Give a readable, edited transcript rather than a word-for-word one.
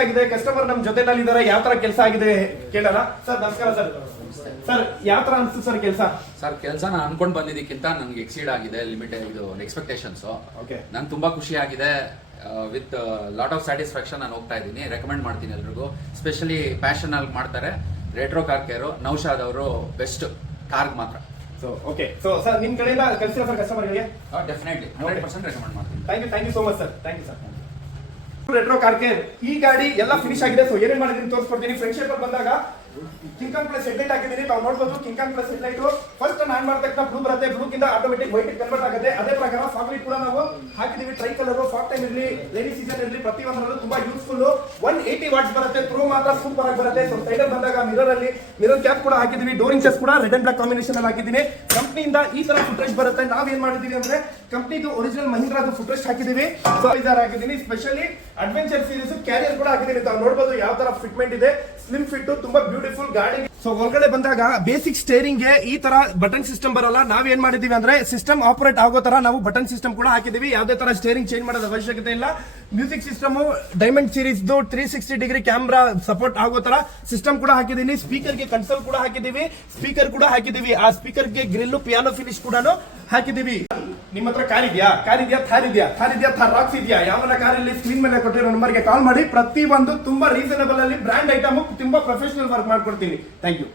ಆಗಿದೆ ಕಸ್ಟಮರ್ ನಮ್ ಜೊತೆನಲ್ಲಿ ಇದಾರೆ ಯಾವ ತರ ಕೆಲಸ ಆಗಿದೆ ಕೇಳೋಣ ಸರ್. ನಮಸ್ಕಾರ ಸರ್. ಸರ್ ಯಾವ ತರ ಅನ್ಸುತ್ತೆ ಸರ್ ಕೆಲಸ? ಸರ್ ಕೆಲಸ ನಾನು ಅನ್ಕೊಂಡ್ ಬಂದಿದ್ದಕ್ಕಿಂತ ನನಗೆ ಎಕ್ಸೀಡ್ ಆಗಿದೆ ಲಿಮಿಟೆಡ್ ಇದು ಎಕ್ಸ್ಪೆಕ್ಟೇಷನ್ಸ್. ಓಕೆ, ನಂಗೆ ತುಂಬಾ ಖುಷಿ ಆಗಿದೆ. ವಿತ್ ಲಾಟ್ ಆಫ್ ಸ್ಯಾಟಿಸ್ಫ್ಯಾಕ್ಷನ್ ನಾನು ಹೋಗ್ತಾ ಇದ್ದೀನಿ. ರೆಕಮೆಂಡ್ ಮಾಡ್ತೀನಿ ಎಲ್ರಿಗೂ. ಸ್ಪೆಷಲಿ ಪ್ಯಾಷನ್ ಅಲ್ಲಿ ಮಾಡ್ತಾರೆ. ರೆಟ್ರೋ ಕಾರ್ ಕೇರು ನೌಶಾದ್ ಅವರು ಬೆಸ್ಟ್ ಕಾರ್ಗ್ ಮಾತ್ರ. ಸೊ ಓಕೆ, ಸೊ ಸರ್ ನಿಮ್ ಕಡೆಯಿಂದ ಕಳಿಸಿರೋ ಸರ್ ಕಸ್ಟಮರ್ಗೆ ಡೆಫಿನೆಟ್ಲಿ 100% ರೆಕಮೆಂಡ್ ಮಾಡ್ತೀನಿ. Thank you so much sir. Thank you sir. Retro car care ಈ ಗಾಡಿ ಎಲ್ಲ ಫಿನಿಶ್ ಆಗಿದೆ. ಸೊ ಏನೇನ್ ಮಾಡಿದೀನಿ ತೋರಿಸ್ಕೊಡ್ತೀನಿ. ಫ್ರಂಟ್ ಶೇಪ್ ಅಲ್ಲಿ ಬಂದಾಗ ಕಿಂಕಾಂಗ್ ಪ್ಲಸ್ ಹೆಡ್ಲೈಟ್ ಹಾಕಿದೀನಿ. ತಾವು ನೋಡಬಹುದು ಕಿಂಕಾಂಗ್ ಪ್ಲಸ್ ಹೆಡ್ಲೈಟ್ ಫಸ್ಟ್ ನಾನ್ ಮಾಡ್ತಕ್ಕ ಬ್ಲೂ ಬರುತ್ತೆ. ಬ್ಲೂ ಕಿಂದ ಆಟೋಮೆಟಿಕ್ ವೈಟ್ ಕನ್ವರ್ಟ್ ಆಗುತ್ತೆ. ಅದೇ ಪ್ರಕಾರ ಫಾಗ್ ಲೈಟ್ ಕೂಡ ನಾವು ಹಾಕಿದೀವಿ. ಟ್ರೈ ಕಲರ್ ಫಾಗ್ ಟೈಮ್ ಇರಲಿ ರೈನಿ ಸೀಸನ್ ಇರಲಿ ಪ್ರತಿಯೊಂದರಲ್ಲೂ ತುಂಬಾ ಯೂಸ್ಫುಲ್. 180 ವಾಟ್ಸ್ ಬರುತ್ತೆ. ಥ್ರೂ ಮಾತ್ರ ಸೂಪರ್ ಆಗಿ ಬರುತ್ತೆ. ಸೊ ಸೈಡ್ ಬಂದಾಗ ಮಿರರ್ ಕ್ಯಾಪ್ ಕೂಡ ಹಾಕಿದೀವಿ. ಡೋರಿಂಗ್ ಚೆಸ್ ಕೂಡ ರೆಡ್ ಅಂಡ್ ಬ್ಲಾಕ್ ಕಾಂಬಿನೇಷನ್ ಅಲ್ಲಿ ಹಾಕಿದೀನಿ. ಕಂಪ್ನಿಯಿಂದ ಈ ತರ ಫುಟ್ರೆಸ್ಟ್ ಬರುತ್ತೆ. ನಾವೇನ್ ಮಾಡಿದೀವಿ ಅಂದ್ರೆ ಕಂಪ್ನಿದು ಒರಿಜಿನಲ್ ಮಹೀಂದ್ರಾದು ಫುಟ್ರೆಸ್ಟ್ ಹಾಕಿದೀವಿ. ಸೊ ಇದರ ಹಾಕಿದೀನಿ. ಸ್ಪೆಷಲಿ ಅಡ್ವೆಂಚರ್ ಸೀರೀಸ್ ಕ್ಯಾರಿಯರ್ ಕೂಡ ಹಾಕಿದೀನಿ. ತಾವು ನೋಡಬಹುದು ಯಾವ ತರ ಫಿಟ್ಮೆಂಟ್ ಇದೆ. ಸ್ಲಿಮ್ ಫಿಟ್ ತುಂಬಾ ಬ್ಯೂಟಿಫುಲ್ ಗಾಡಿ. ಸೊ ಒಳಗಡೆ ಬಂದಾಗ ಬೇಸಿಕ್ ಸ್ಟೇರಿಂಗ್ ಗೆ ಈ ತರ ಬಟನ್ ಸಿಸ್ಟಮ್ ಬರಲ್ಲ. ನಾವ್ ಏನ್ ಮಾಡಿದೀವಿ ಅಂದ್ರೆ ಸಿಸ್ಟಮ್ ಆಪರೇಟ್ ಆಗೋ ತರ ನಾವು ಬಟನ್ ಸಿಸ್ಟಮ್ ಕೂಡ ಹಾಕಿದೀವಿ. ಯಾವುದೇ ತರ ಸ್ಟೇರಿಂಗ್ ಚೇಂಜ್ ಮಾಡೋದ ಅವಶ್ಯಕತೆ ಇಲ್ಲ. Music system diamond series 360 degree camera support ಆಗೋ ತರ ಸಿಸ್ಟಮ್ ಕೂಡ ಹಾಕಿದೀನಿ. ಸ್ಪೀಕರ್ ಗೆ ಕನ್ಸೋಲ್ ಕೂಡ ಹಾಕಿದೀವಿ. ಸ್ಪೀಕರ್ ಕೂಡ ಹಾಕಿದೀವಿ. ಆ ಸ್ಪೀಕರ್ ಗೆ ಗ್ರಿಲ್ ಪಿಯಾನೋ ಫಿನಿಶ್ ಕೂಡ ಹಾಕಿದೀವಿ. ನಿಮ್ಮ ಹತ್ರ ಕಾರ್ ಇದೆಯಾ? ಥಾರ್ ಇದೆಯಾ? ಥಾರ್ ರಾಕ್ಸ್ ಇದೆಯಾ? ಯಾವನ ಕಾರ್ ಇಲ್ಲಿ ಸ್ಕ್ರೀನ್ ಮೇಲೆ ಕೊಟ್ಟಿರೋ ನಂಬರ್ಗೆ ಕಾಲ್ ಮಾಡಿ. ಪ್ರತಿ ಒಂದು ತುಂಬಾ ರೀಸನಬಲ್ ಅಲ್ಲಿ ಬ್ರಾಂಡ್ ಐಟಮ್ ತುಂಬಾ ಪ್ರೊಫೆಷನಲ್ ವರ್ಕ್ ಮಾಡ್ಕೊಡ್ತೀನಿ. Thank you.